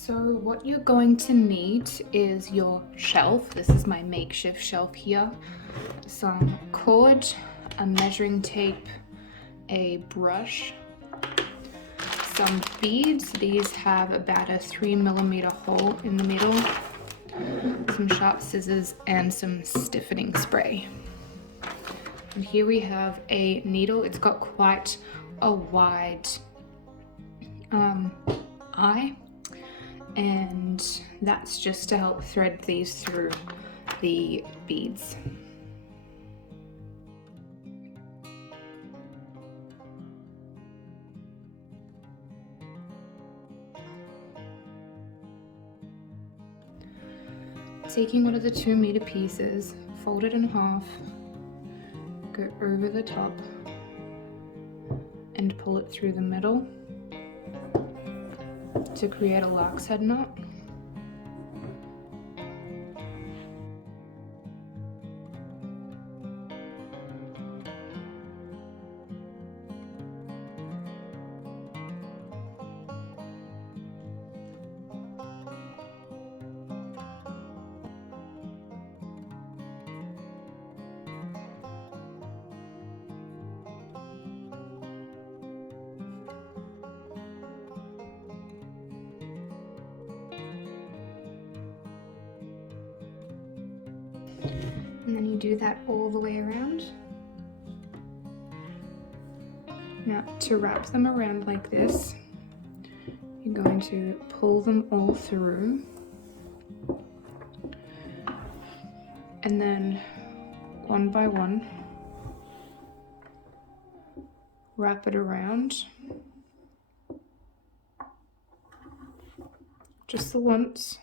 So what you're going to need is your shelf. This is my makeshift shelf here. Some cord, a measuring tape, a brush, some beads. These have about a 3mm hole in the middle, some sharp scissors, and some stiffening spray. And here we have a needle. It's got quite a wide eye, and that's just to help thread these through the beads. Taking one of the 2-meter pieces, fold it in half, go over the top, and pull it through the middle to create a lark's head knot. And then you do that all the way around. Now, to wrap them around like this, you're going to pull them all through, and then one by one, wrap it around just the once.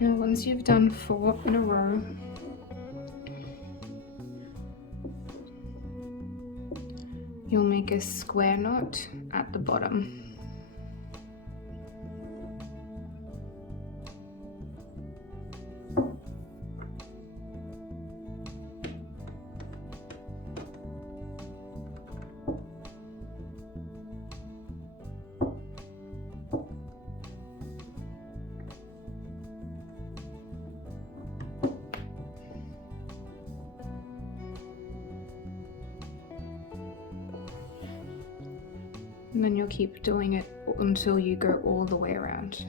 Now, once you've done 4 in a row, you'll make a square knot at the bottom. And then you'll keep doing it until you go all the way around.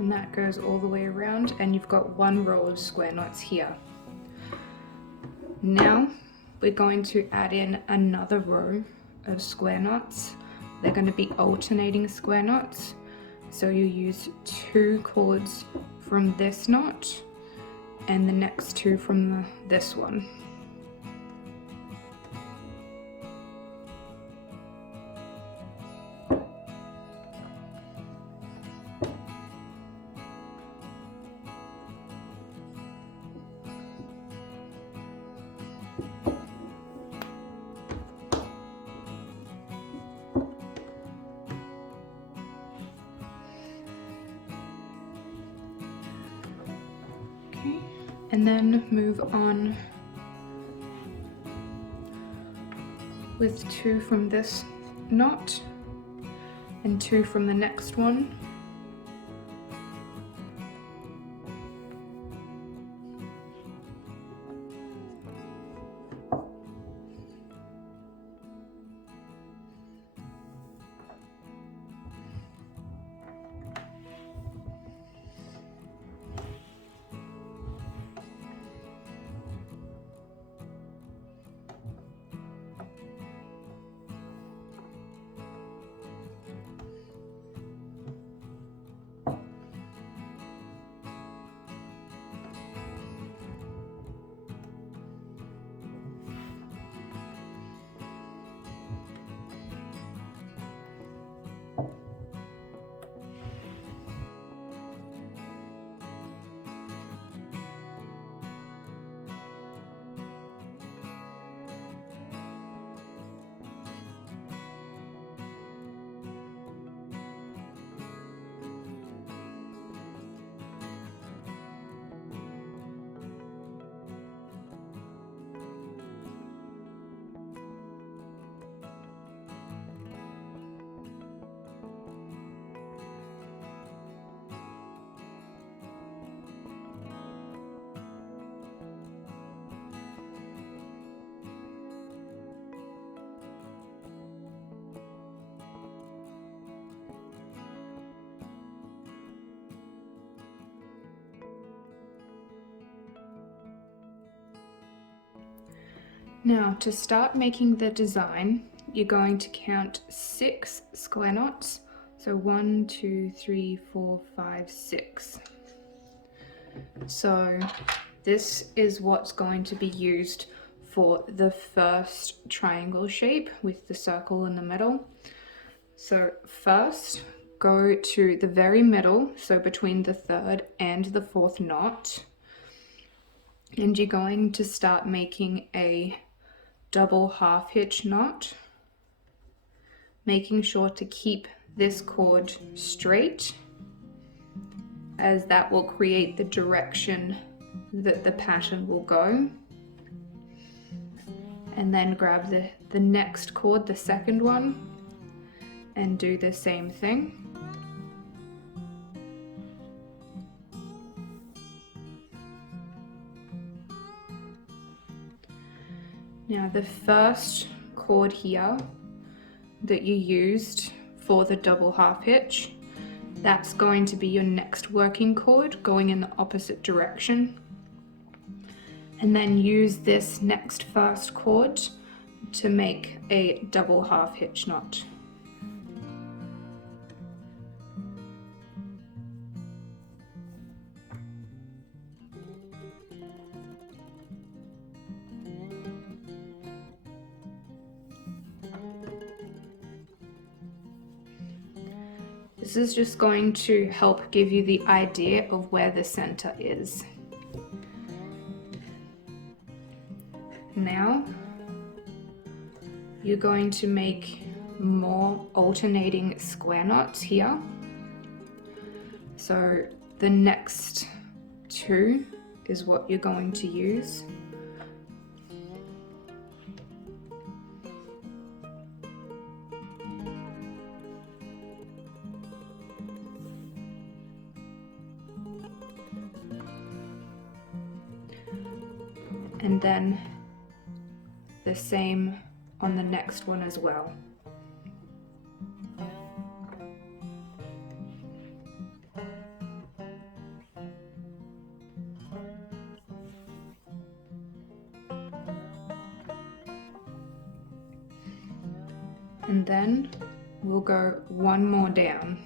and that goes all the way around, and you've got one row of square knots here. Now we're going to add in another row of square knots. They're going to be alternating square knots, so you use 2 cords from this knot and the next 2 from this one. And then move on with 2 from this knot and 2 from the next one. Now, to start making the design, you're going to count 6 square knots. So 1, 2, 3, 4, 5, 6. So this is what's going to be used for the first triangle shape with the circle in the middle. So first, go to the very middle, so between the 3rd and the 4th knot, and you're going to start making a double half hitch knot, making sure to keep this cord straight, as that will create the direction that the pattern will go. And then grab the next cord, the second one, and do the same thing. Now the first cord here that you used for the double half hitch, that's going to be your next working cord going in the opposite direction. And then use this next first cord to make a double half hitch knot. This is just going to help give you the idea of where the center is. Now, you're going to make more alternating square knots here. So the next 2 is what you're going to use. And then the same on the next one as well. And then we'll go one more down.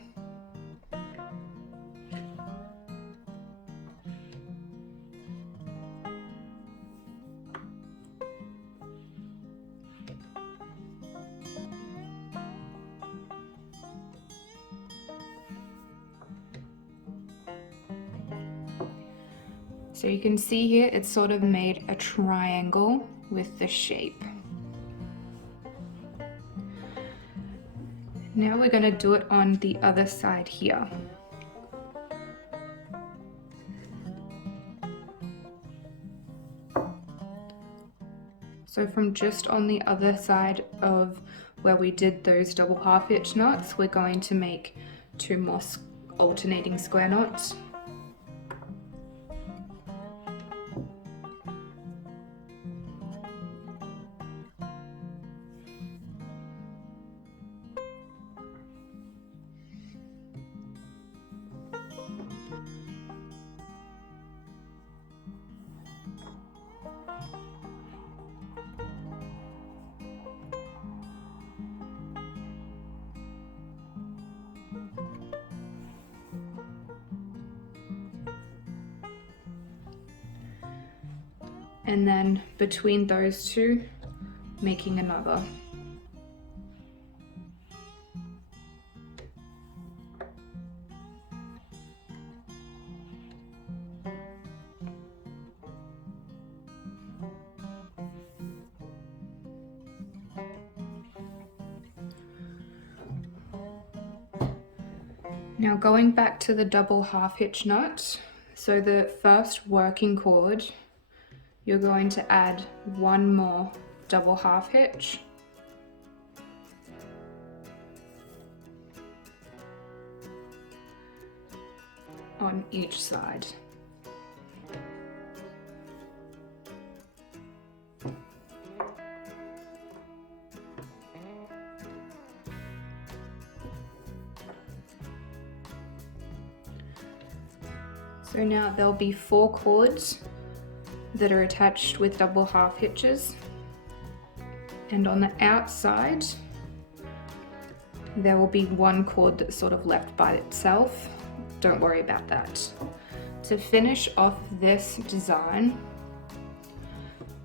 So you can see here, it's sort of made a triangle with the shape. Now we're going to do it on the other side here. So from just on the other side of where we did those double half hitch knots, we're going to make 2 more alternating square knots. And then between those two, making another. Now going back to the double half hitch knot, so the first working cord, you're going to add 1 more double half hitch. On each side. So now there'll be 4 cords that are attached with double half hitches, and on the outside there will be 1 cord that's sort of left by itself. Don't worry about that. To finish off this design,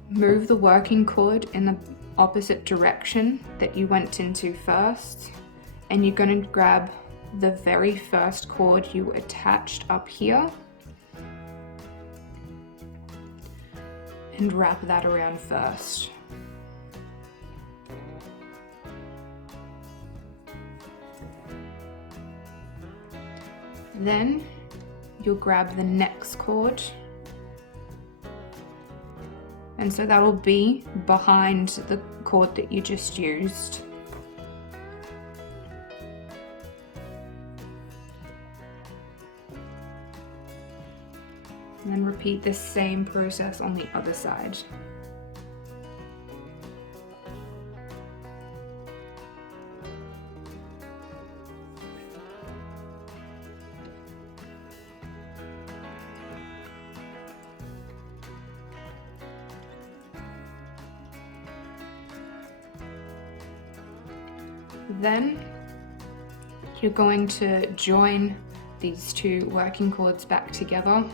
move the working cord in the opposite direction that you went into first, and you're going to grab the very first cord you attached up here and wrap that around first. Then you'll grab the next cord, and so that will be behind the cord that you just used. And then repeat the same process on the other side. Then you're going to join these 2 working cords back together.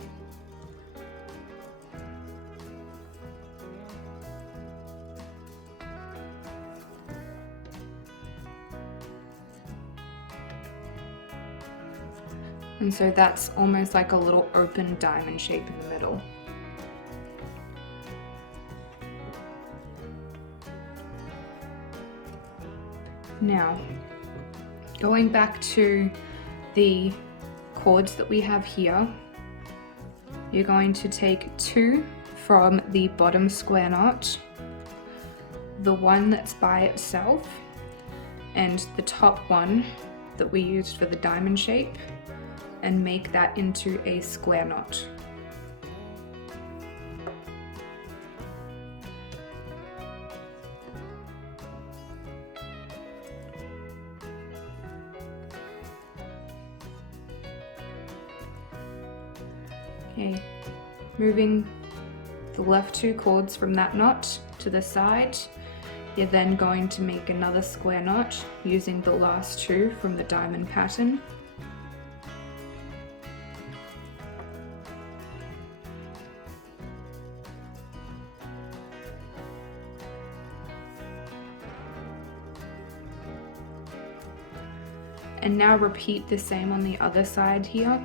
And so that's almost like a little open diamond shape in the middle. Now, going back to the cords that we have here, you're going to take 2 from the bottom square knot, the one that's by itself, and the top one that we used for the diamond shape, and make that into a square knot. Okay, moving the left 2 cords from that knot to the side, You're then going to make another square knot using the last two from the diamond pattern. And now repeat the same on the other side here.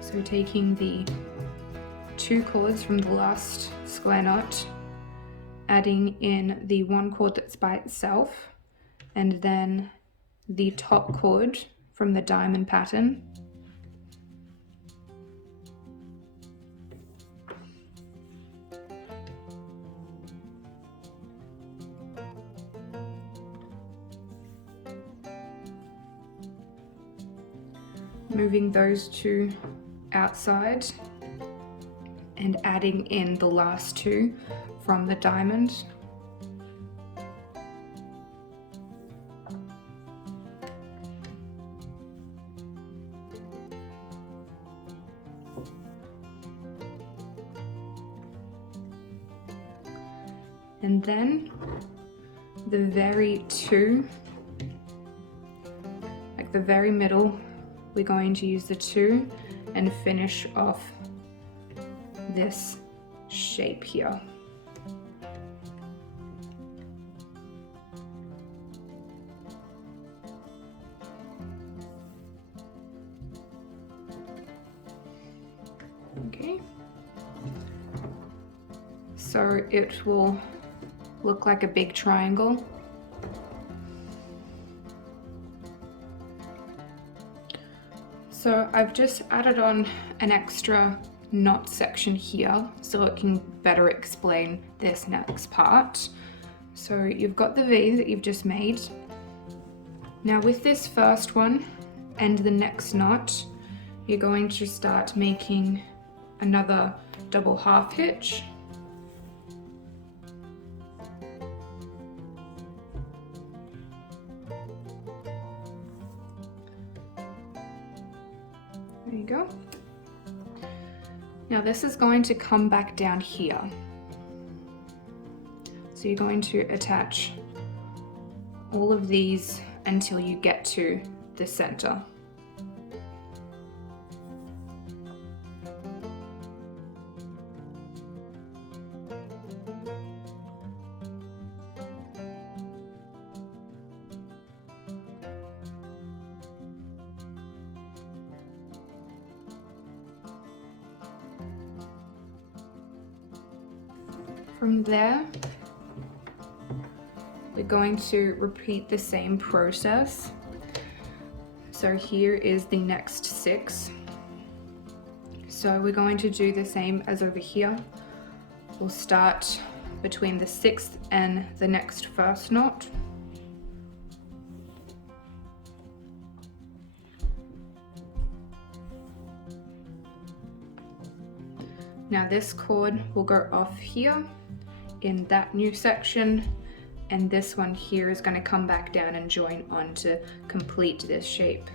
So taking the 2 cords from the last square knot, adding in the 1 cord that's by itself, and then the top cord from the diamond pattern. Moving those 2 outside and adding in the last 2 from the diamond. And then the very 2, like the very middle, we're going to use the 2 and finish off this shape here. Okay. So it will look like a big triangle. So I've just added on an extra knot section here so it can better explain this next part. So you've got the V that you've just made. Now with this first one and the next knot, you're going to start making another double half hitch. There you go. Now this is going to come back down here. So you're going to attach all of these until you get to the center. From there, we're going to repeat the same process. So here is the next 6. So we're going to do the same as over here. We'll start between the 6th and the next first knot. Now this cord will go off here in that new section, and this one here is going to come back down and join on to complete this shape.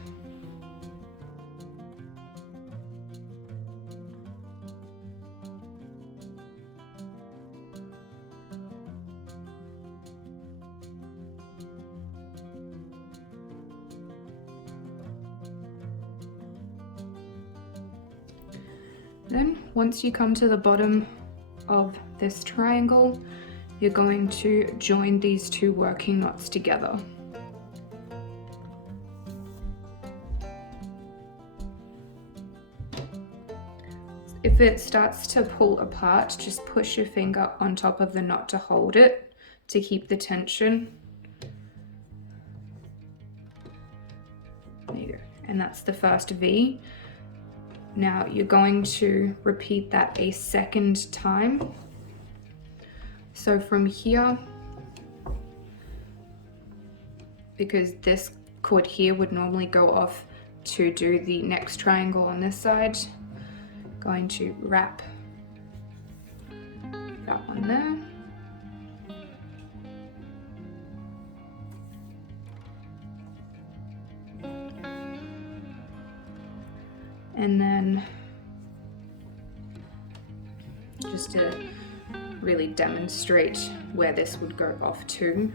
Then once you come to the bottom of this triangle, you're going to join these 2 working knots together. If it starts to pull apart, just push your finger on top of the knot to hold it, to keep the tension. There you go. And that's the first V. Now you're going to repeat that a second time. So from here, because this cord here would normally go off to do the next triangle on this side, going to wrap that one there. And then just to really demonstrate where this would go off to.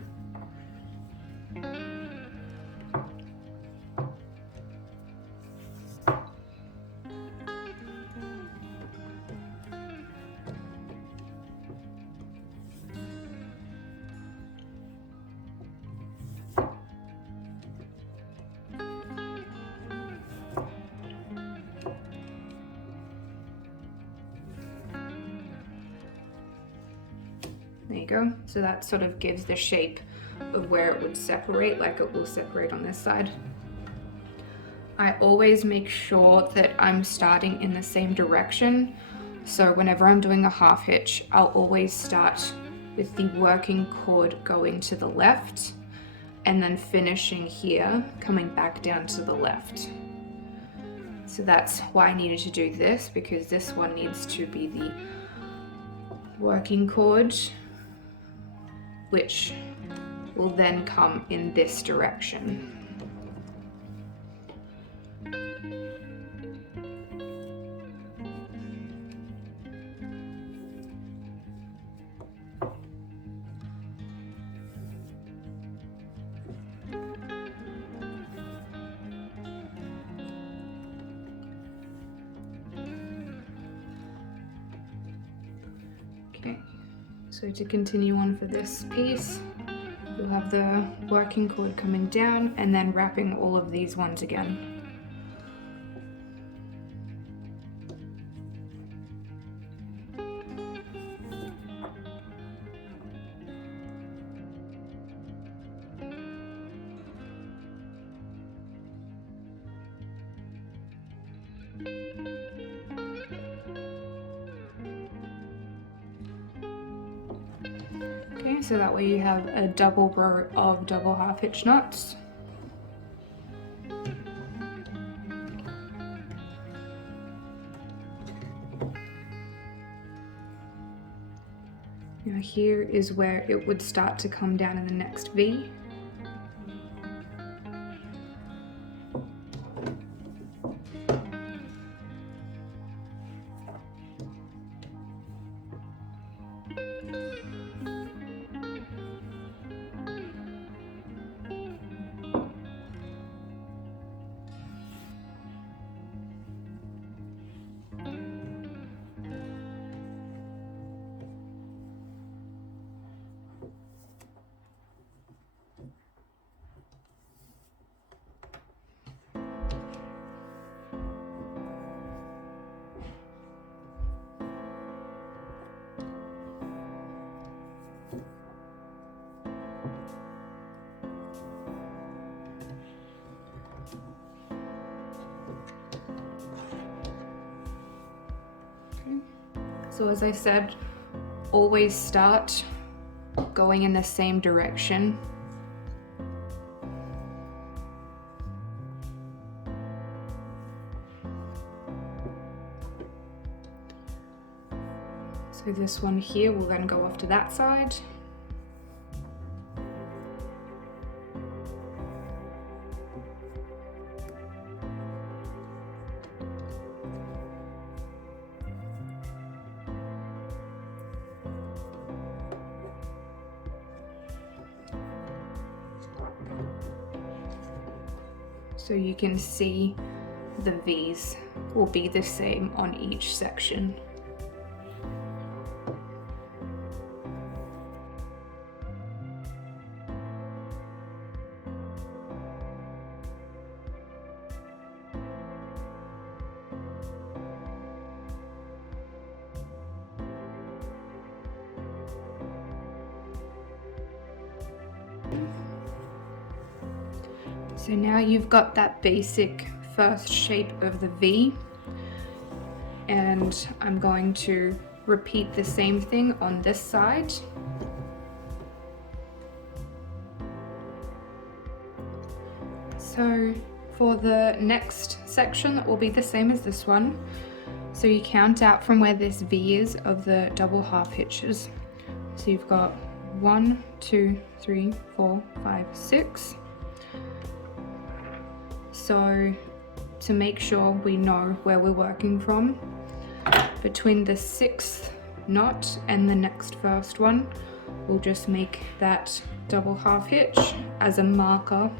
There you go. So that sort of gives the shape of where it would separate, like it will separate on this side. I always make sure that I'm starting in the same direction. So whenever I'm doing a half hitch, I'll always start with the working cord going to the left and then finishing here, coming back down to the left. So that's why I needed to do this, because this one needs to be the working cord, which will then come in this direction. Okay, so to continue on for this piece, you'll have the working cord coming down and then wrapping all of these ones again. Okay, so that way you have a double row of double half hitch knots. Now here is where it would start to come down in the next V. So as I said, always start going in the same direction. So this one here will then go off to that side. So you can see the V's will be the same on each section. So now you've got that basic first shape of the V, and I'm going to repeat the same thing on this side. So for the next section, that will be the same as this one. So you count out from where this V is of the double half hitches. So you've got 1, 2, 3, 4, 5, 6. So to make sure we know where we're working from, between the 6th knot, and the next first one we'll just make that double half hitch as a marker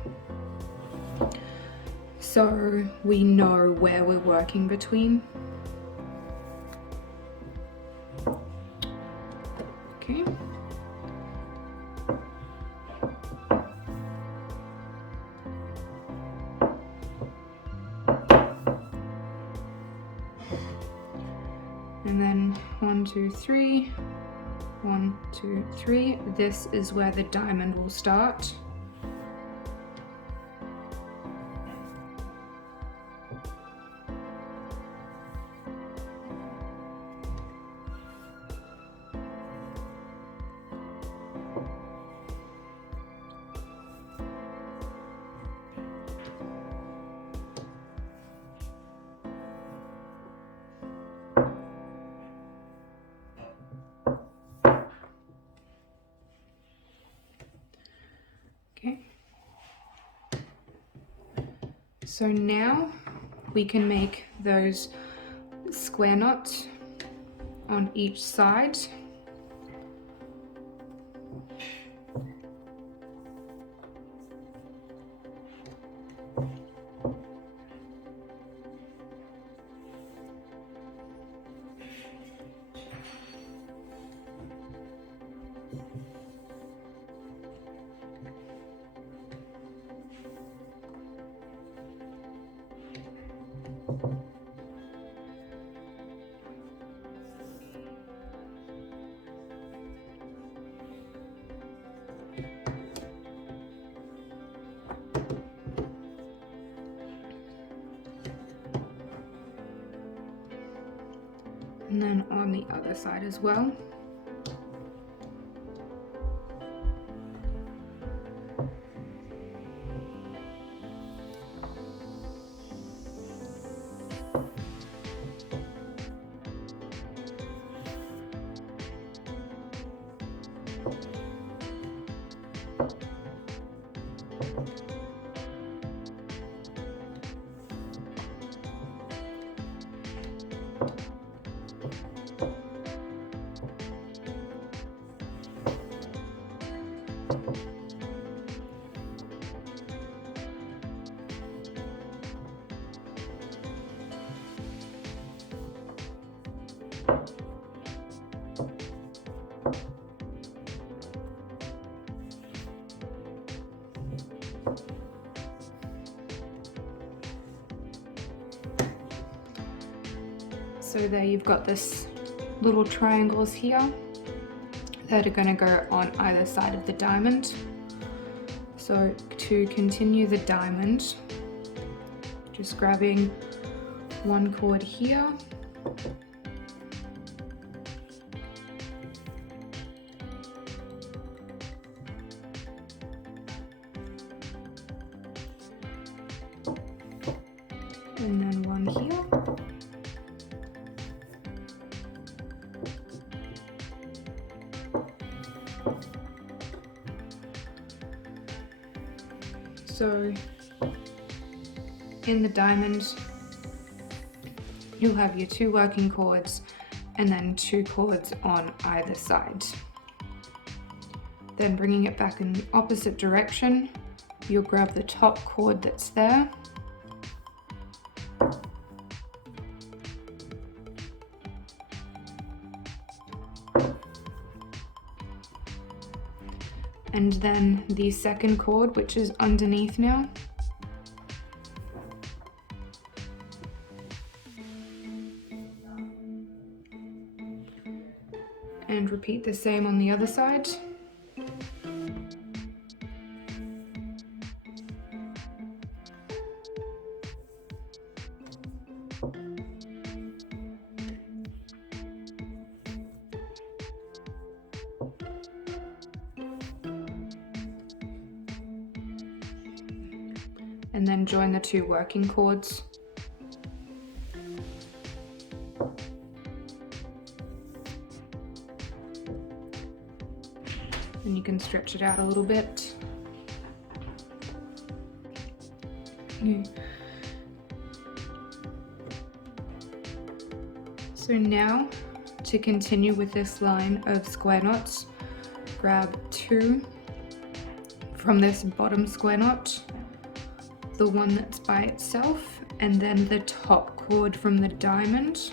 so we know where we're working between. Okay. And then 1, 2, 3, 1, 2, 3. This is where the diamond will start. Okay. So now we can make those square knots on each side. And then on the other side as well. So there you've got this little triangles here that are going to go on either side of the diamond. So to continue the diamond, just grabbing one cord here, and then one here. So in the diamond, you'll have your 2 working cords and then 2 cords on either side. Then bringing it back in the opposite direction, you'll grab the top cord that's there, and then the second cord, which is underneath now. And repeat the same on the other side. And then join the 2 working cords. And you can stretch it out a little bit. So now to continue with this line of square knots, grab 2 from this bottom square knot, the one that's by itself, and then the top cord from the diamond.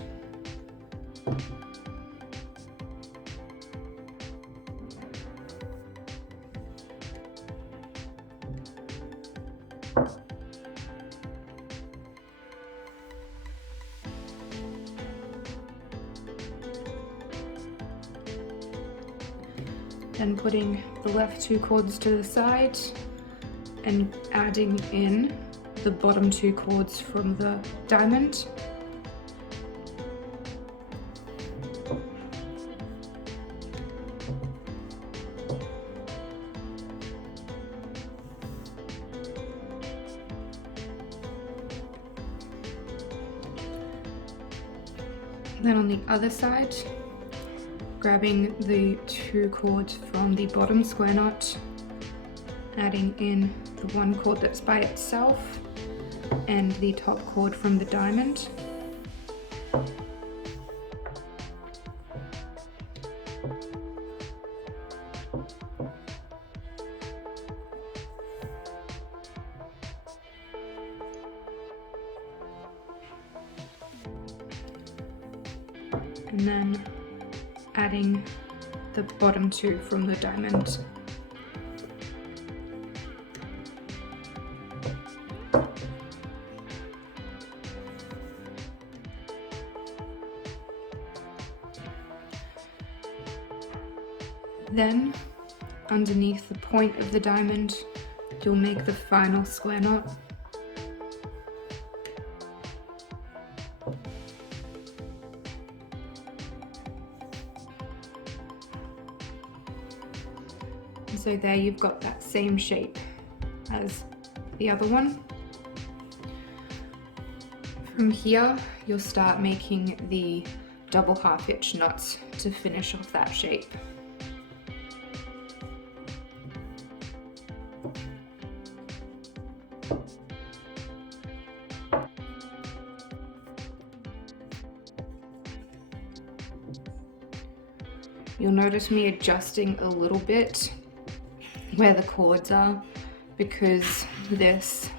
Then putting the left 2 cords to the side and adding in the bottom 2 cords from the diamond. Then on the other side, grabbing the 2 cords from the bottom square knot, adding in the 1 cord that's by itself and the top cord from the diamond. And then adding the bottom 2 from the diamond. Then, underneath the point of the diamond, you'll make the final square knot. And so there you've got that same shape as the other one. From here, you'll start making the double half hitch knots to finish off that shape. You'll notice me adjusting a little bit where the cords are because this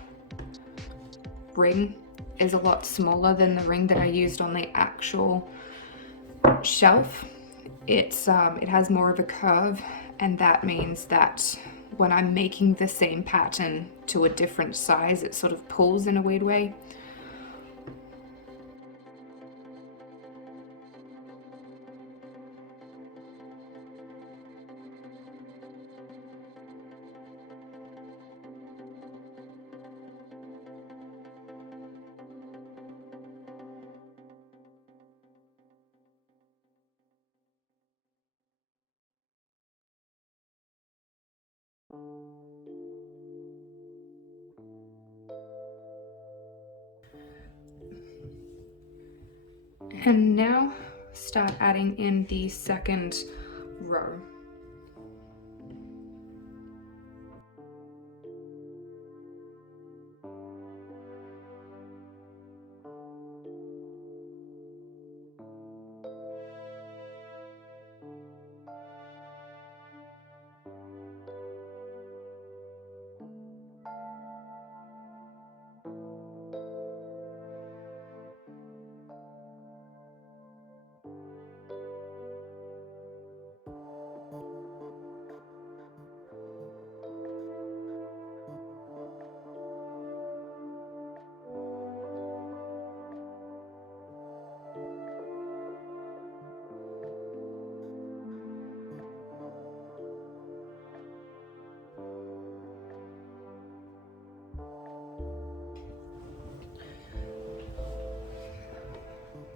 ring is a lot smaller than the ring that I used on the actual shelf. It has more of a curve, and that means that when I'm making the same pattern to a different size, it sort of pulls in a weird way. And now start adding in the second row.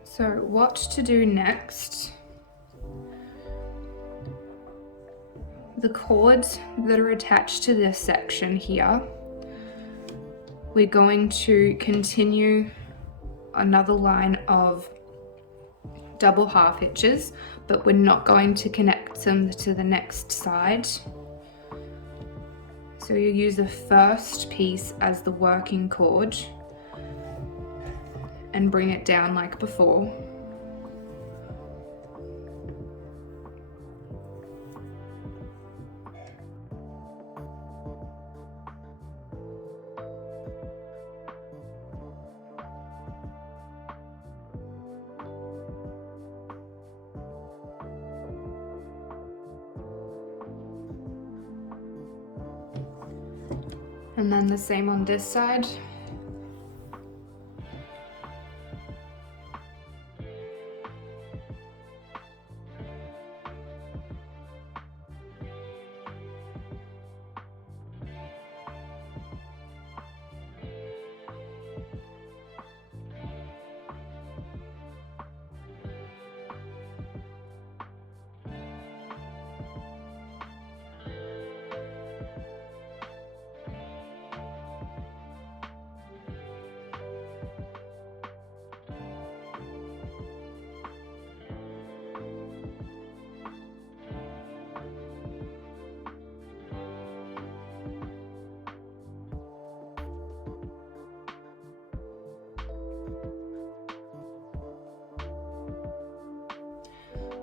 So what to do next? The cords that are attached to this section here, we're going to continue another line of double half hitches, but we're not going to connect them to the next side. So you use the first piece as the working cord and bring it down like before. And then the same on this side.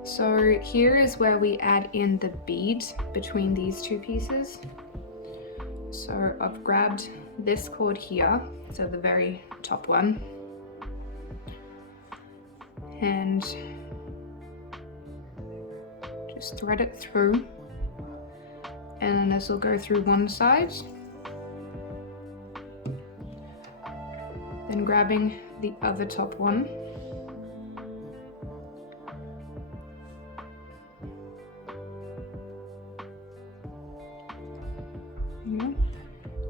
So here is where we add in the bead between these two pieces. So I've grabbed this cord here, so the very top one, and just thread it through, and then this will go through one side, then grabbing the other top one,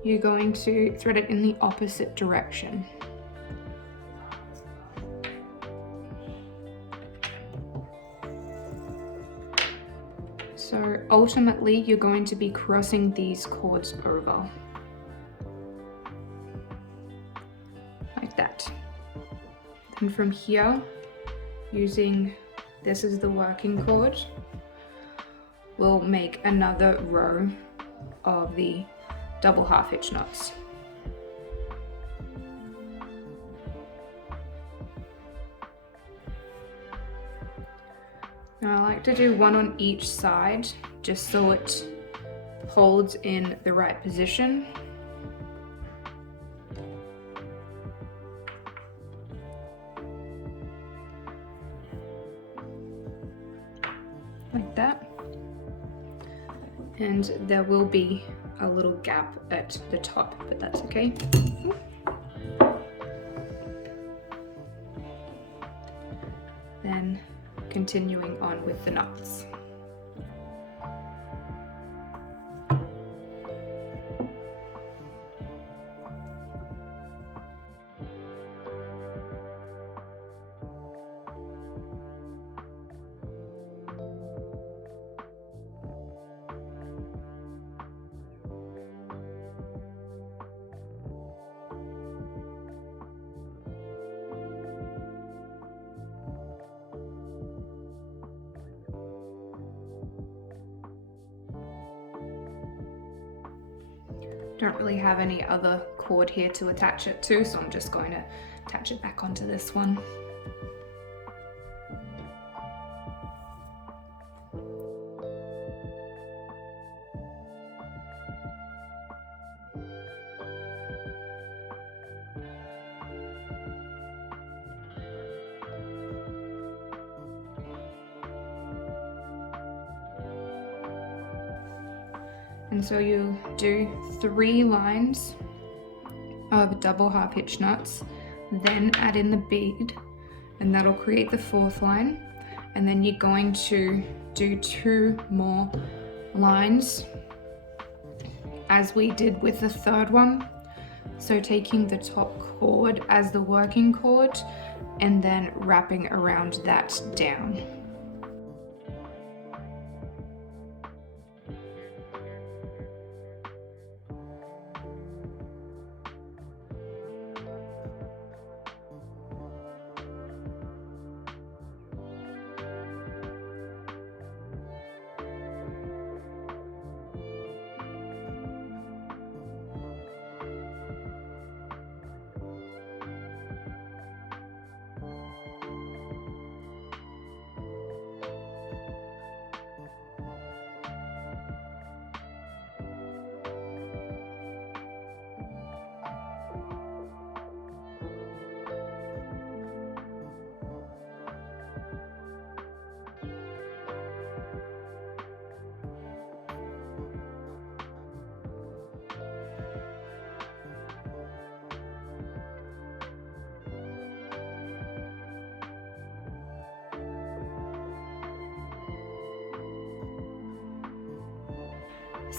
you're going to thread it in the opposite direction. So ultimately, you're going to be crossing these cords over. Like that. And from here, using this as the working cord, we'll make another row of the double half hitch knots. Now I like to do one on each side just so it holds in the right position. Like that. And there will be a little gap at the top, but that's okay. Then continuing on with the knots. Don't really have any other cord here to attach it to, so I'm just going to attach it back onto this one. And so you do 3 lines of double half hitch knots, then add in the bead, and that'll create the 4th line. And then you're going to do 2 more lines as we did with the 3rd one. So taking the top cord as the working cord and then wrapping around that down.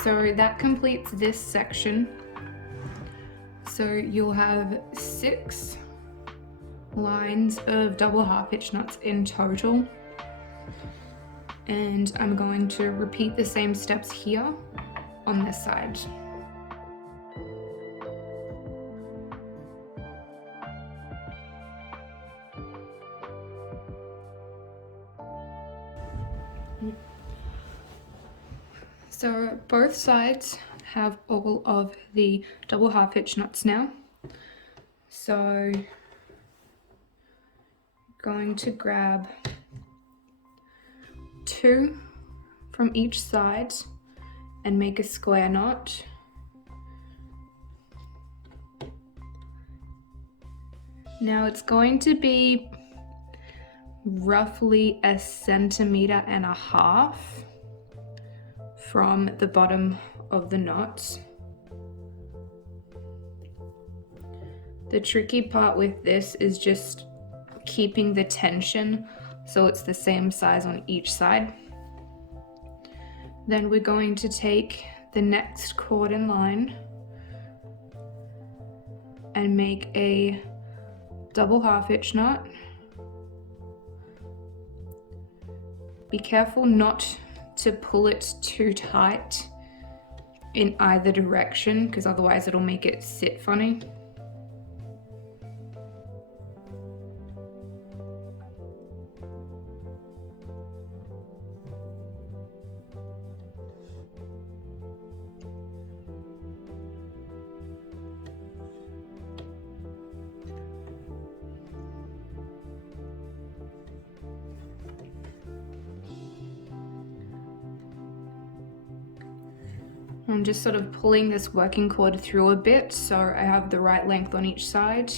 So that completes this section. So you'll have 6 lines of double half hitch knots in total. And I'm going to repeat the same steps here on this side. So both sides have all of the double half hitch knots now. So going to grab 2 from each side and make a square knot. Now it's going to be roughly 1.5 centimeters from the bottom of the knot. The tricky part with this is just keeping the tension so it's the same size on each side. Then we're going to take the next cord in line and make a double half hitch knot. Be careful not to pull it too tight in either direction, because otherwise it'll make it sit funny. I'm just sort of pulling this working cord through a bit so I have the right length on each side.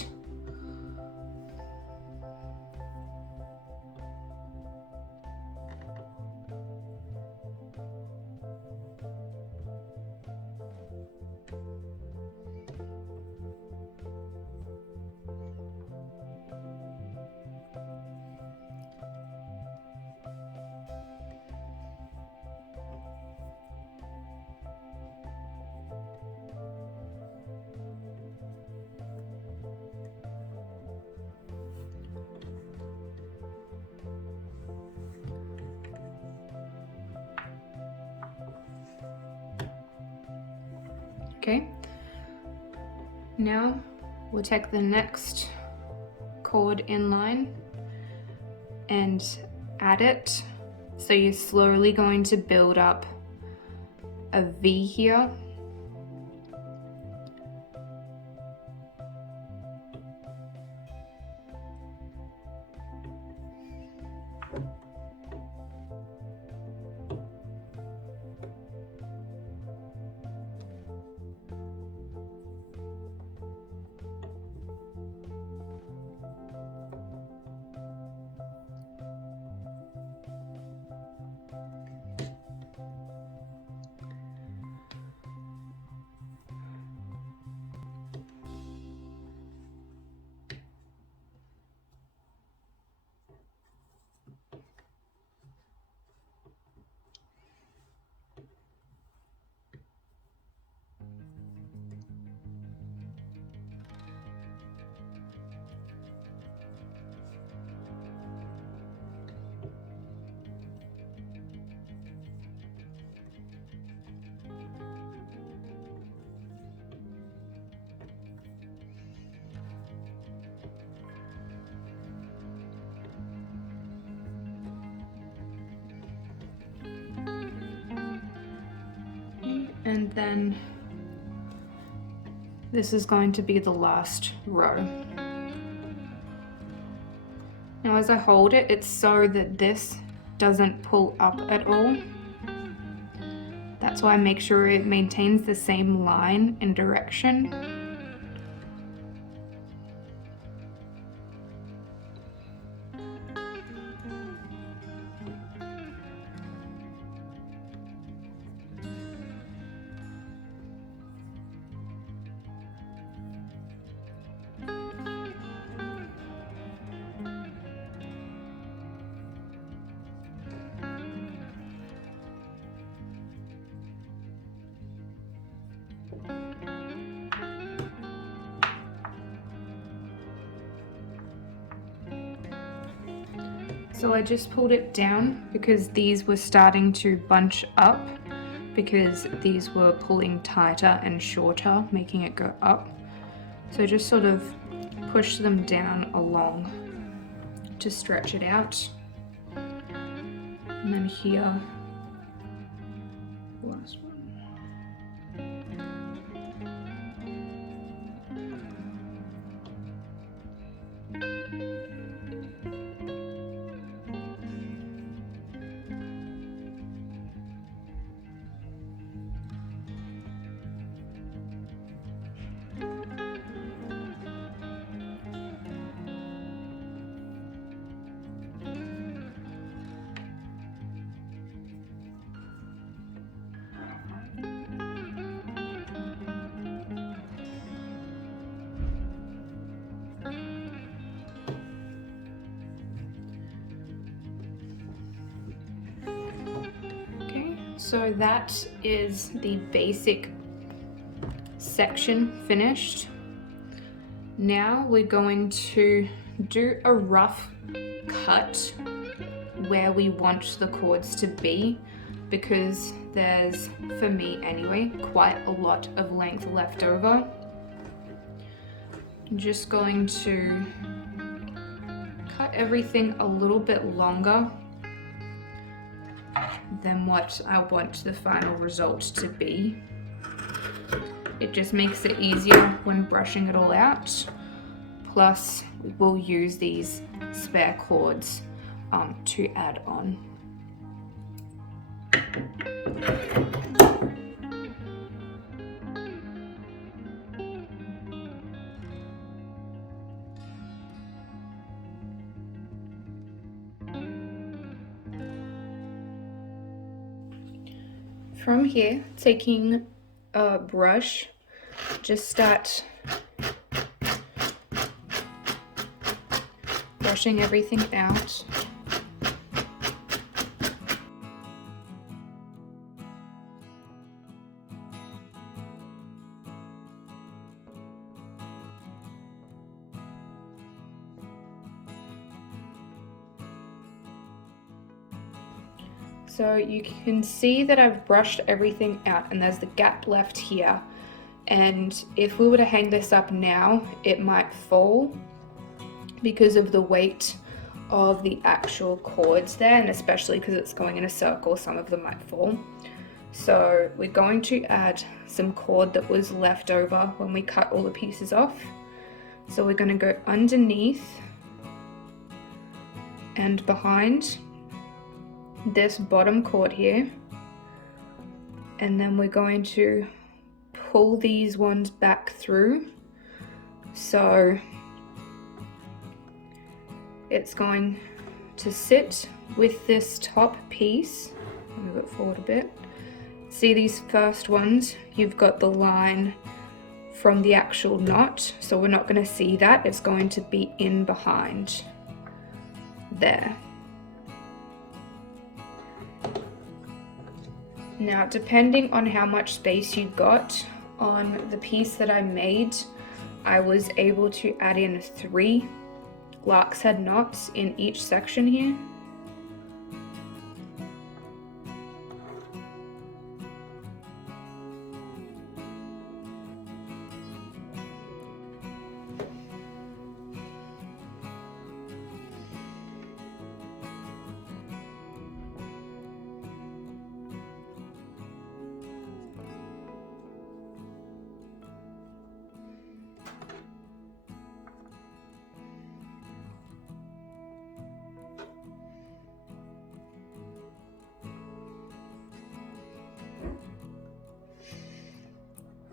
Okay, now we'll take the next cord in line and add it. So you're slowly going to build up a V here. And then this is going to be the last row. Now as I hold it, it's so that this doesn't pull up at all. That's why I make sure it maintains the same line and direction. So I just pulled it down because these were starting to bunch up because these were pulling tighter and shorter, making it go up. So just sort of push them down along to stretch it out. And then here, last one. So that is the basic section finished. Now we're going to do a rough cut where we want the cords to be, because there's, for me anyway, quite a lot of length left over. I'm just going to cut everything a little bit longer than what I want the final result to be. It just makes it easier when brushing it all out. Plus, we'll use these spare cords to add on. From here, taking a brush, just start brushing everything out. So you can see that I've brushed everything out and there's the gap left here. And if we were to hang this up now, it might fall because of the weight of the actual cords there, and especially because it's going in a circle, some of them might fall. So we're going to add some cord that was left over when we cut all the pieces off. So we're going to go underneath and behind this bottom cord here, and then we're going to pull these ones back through, so it's going to sit with this top piece. Move it forward a bit. See these first ones, you've got the line from the actual knot, so we're not going to see that, it's going to be in behind there. Now, depending on how much space you got on the piece that I made, I was able to add in 3 lark's head knots in each section here.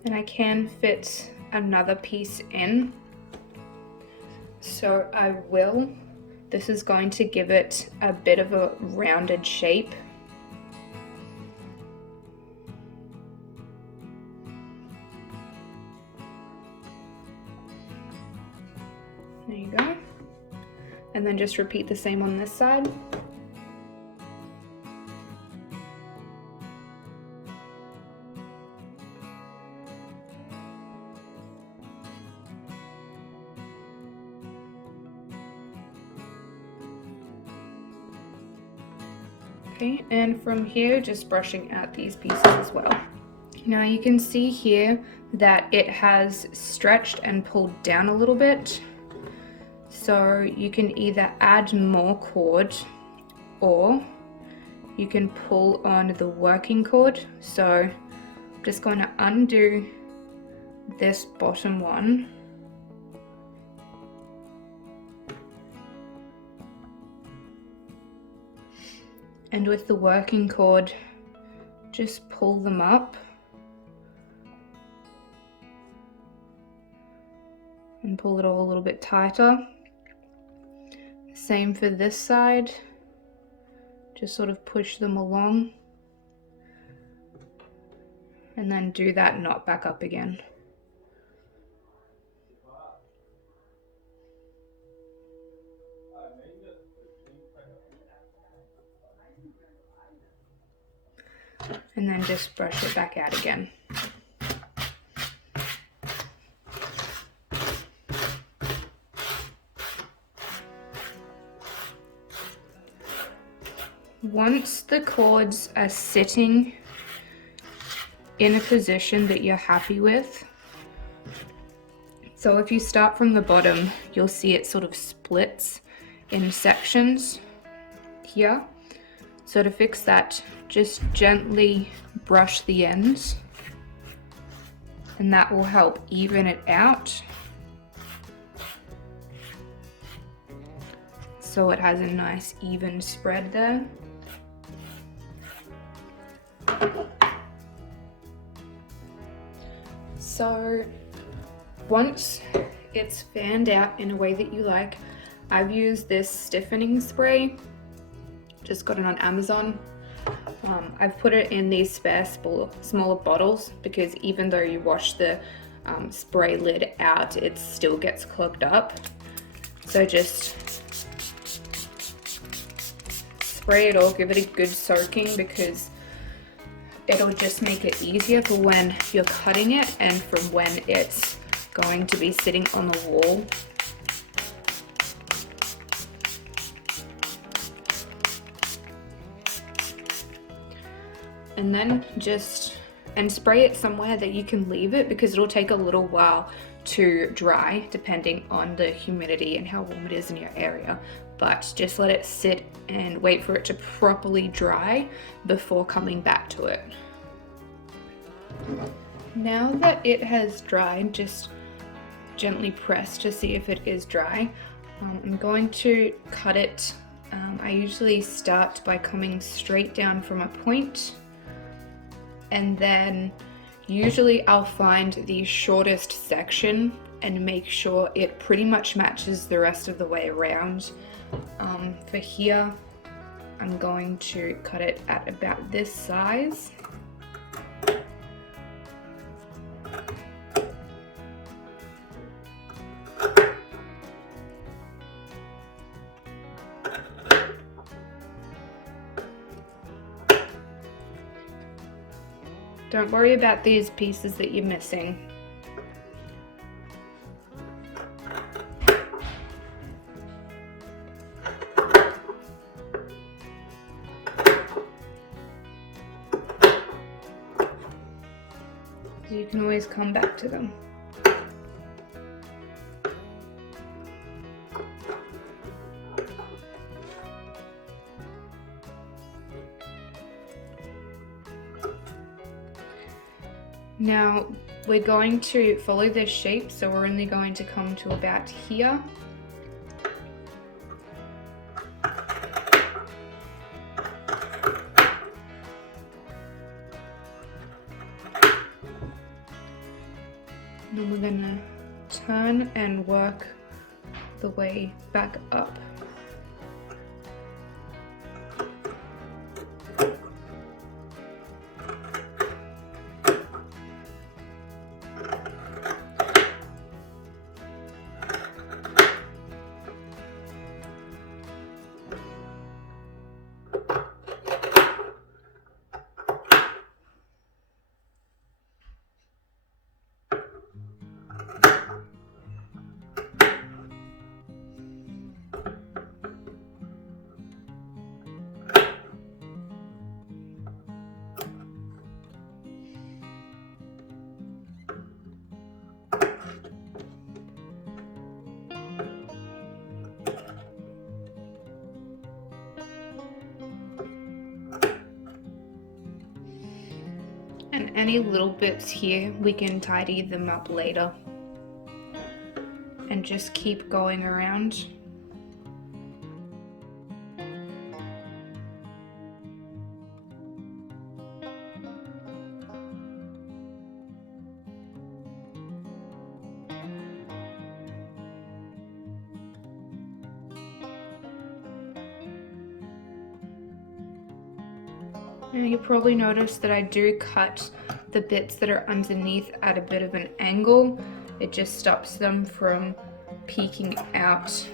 And I can fit another piece in, so I will. This is going to give it a bit of a rounded shape. There you go. And then just repeat the same on this side. Okay, and from here, just brushing out these pieces as well. Now you can see here that it has stretched and pulled down a little bit. So you can either add more cord or you can pull on the working cord. So I'm just going to undo this bottom one. And with the working cord, just pull them up. And pull it all a little bit tighter. Same for this side. Just sort of push them along. And then do that knot back up again. And then just brush it back out again. Once the cords are sitting in a position that you're happy with, so if you start from the bottom, you'll see it sort of splits in sections here. So to fix that, just gently brush the ends, and that will help even it out. So it has a nice even spread there. So once it's fanned out in a way that you like, I've used this stiffening spray, just got it on Amazon. I've put it in these spare smaller bottles because even though you wash the spray lid out, it still gets clogged up. So just spray it all, give it a good soaking because it'll just make it easier for when you're cutting it and from when it's going to be sitting on the wall. And then spray it somewhere that you can leave it because it'll take a little while to dry depending on the humidity and how warm it is in your area. But just let it sit and wait for it to properly dry before coming back to it. Now that it has dried, just gently press to see if it is dry. I'm going to cut it. I usually start by coming straight down from a point, and then usually I'll find the shortest section and make sure it pretty much matches the rest of the way around. For here, I'm going to cut it at about this size. Don't worry about these pieces that you're missing. You can always come back to them. Now we're going to follow this shape, so we're only going to come to about here. Then we're gonna turn and work the way back up. And any little bits here, we can tidy them up later. And just keep going around. And you probably noticed that I do cut the bits that are underneath at a bit of an angle. It just stops them from peeking out,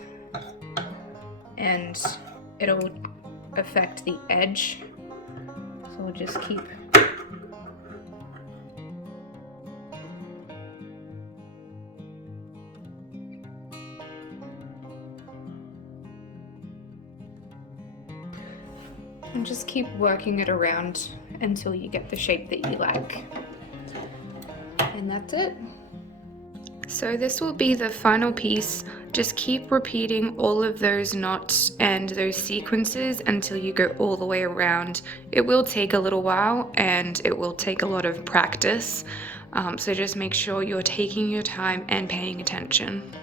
and it'll affect the edge. So we'll just keep and just keep working it around until you get the shape that you like. And that's it. So this will be the final piece. Just keep repeating all of those knots and those sequences until you go all the way around. It will take a little while and it will take a lot of practice. So just make sure you're taking your time and paying attention.